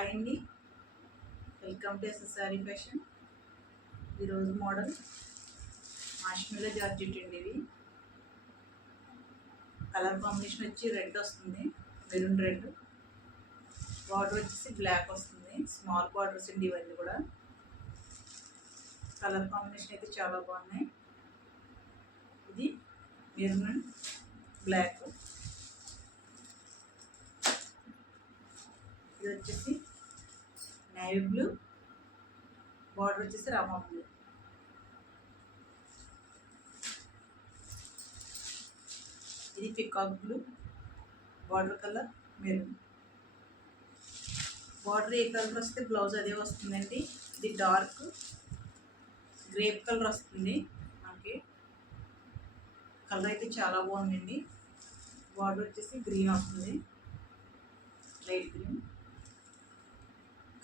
హాయ్ అండి, welcome to SSR fashion. ఈరోజు మోడల్ మార్ష్మెల్లో జార్జెట్ అండి. ఇది కలర్ కాంబినేషన్ వచ్చి రెడ్ వస్తుంది, మెరూన్ రెడ్. బార్డర్ వచ్చేసి బ్లాక్ వస్తుంది, స్మాల్ బార్డర్స్ అండి ఇవన్నీ కూడా. కలర్ కాంబినేషన్ అయితే చాలా బాగున్నాయి. ఇది మెరూన్ అండ్ బ్లాక్. ఇది వచ్చేసి నేవీ బ్లూ, బార్డర్ వచ్చేసి రామా బ్లూ. ఇది peacock blue, border colour maroon. Border ఏ కలర్ వస్తే బ్లౌజ్ అదే వస్తుందండి. ఇది డార్క్ గ్రేప్ కలర్ వస్తుంది మనకి. కలర్ అయితే చాలా బాగుందండి. బార్డర్ వచ్చేసి గ్రీన్ వస్తుంది, లైట్ గ్రీన్.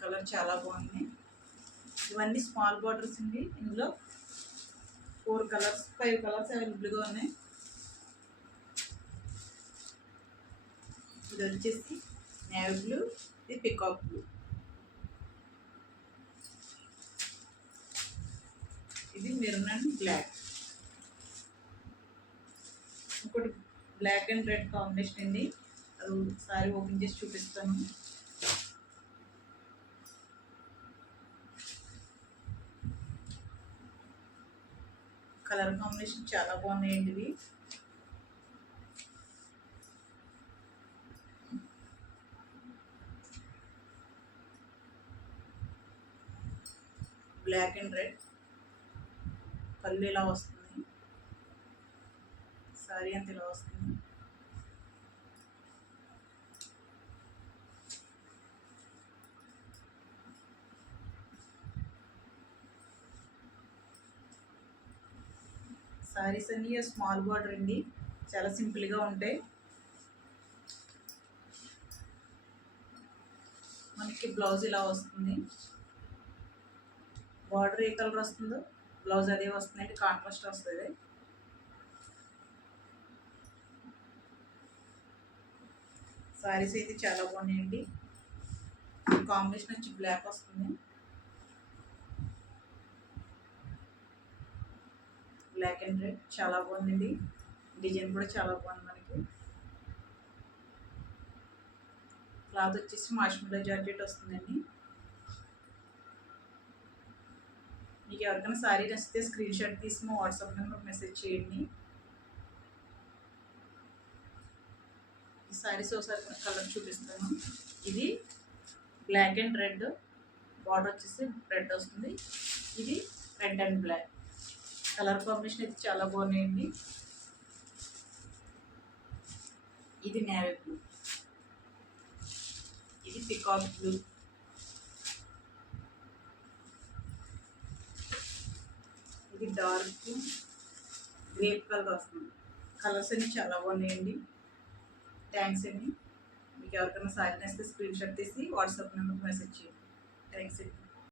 కలర్ చాలా బాగుంది. ఇవన్నీ స్మాల్ బార్డర్స్ అండి. ఇందులో 5 కలర్స్ అవైలబుల్గా ఉన్నాయి. ఇది వచ్చేసి నేవీ బ్లూ, ఇది పికాక్ బ్లూ. ఇది మెరూన్ అండ్ బ్లాక్. ఇంకోటి బ్లాక్ అండ్ రెడ్ కాంబినేషన్ అండి. అది ఒకసారి ఓపెన్ చేసి చూపిస్తాను. కలర్ కాంబినేషన్ చాలా బాగున్నాయండి ఇవి. Black and red. పళ్ళు ఇలా వస్తుంది, సారీ అంత ఇలా వస్తుంది. సారీస్ అన్నీ స్మాల్ బార్డర్ అండి, చాలా సింపుల్గా ఉంటాయి. మనకి బ్లౌజ్ ఇలా వస్తుంది. బార్డర్ ఏ కలర్ వస్తుందో బ్లౌజ్ అదే వస్తుందండి, కాంట్రాస్ట్ వస్తుంది. సారీస్ అయితే చాలా బాగున్నాయండి. కాంబినేషన్ వచ్చి బ్లాక్ వస్తుంది, బ్లాక్ అండ్ రెడ్. చాలా బాగుందండి. డిజైన్ కూడా చాలా బాగుంది. మనకి క్లాత్ వచ్చేసి మార్ష్మెల్లో జార్జెట్ వస్తుందండి. మీకు ఎవరికైనా సారీ నచ్చితే స్క్రీన్ షాట్ తీసి మా వాట్సాప్ నెంబర్ మెసేజ్ చేయండి. ఈ సారీస్ ఒకసారి కలర్ చూపిస్తాను. ఇది బ్లాక్ అండ్ రెడ్, బార్డర్ వచ్చేసి రెడ్ వస్తుంది. ఇది red and black. Colour combination అయితే చాలా బాగున్నాయండి. ఇది నేవీ బ్లూ, ఇది పికాక్ బ్లూ, ఇది డార్క్ గ్రేప్ కలర్ వస్తుంది. కలర్స్ అన్ని చాలా బాగున్నాయండి. థ్యాంక్స్ అండి. మీకు ఎవరికైనా సారీ నచ్చితే స్క్రీన్ షాట్ తీసి వాట్సాప్ నెంబర్కి మెసేజ్ చేయండి. థ్యాంక్స్ అండి.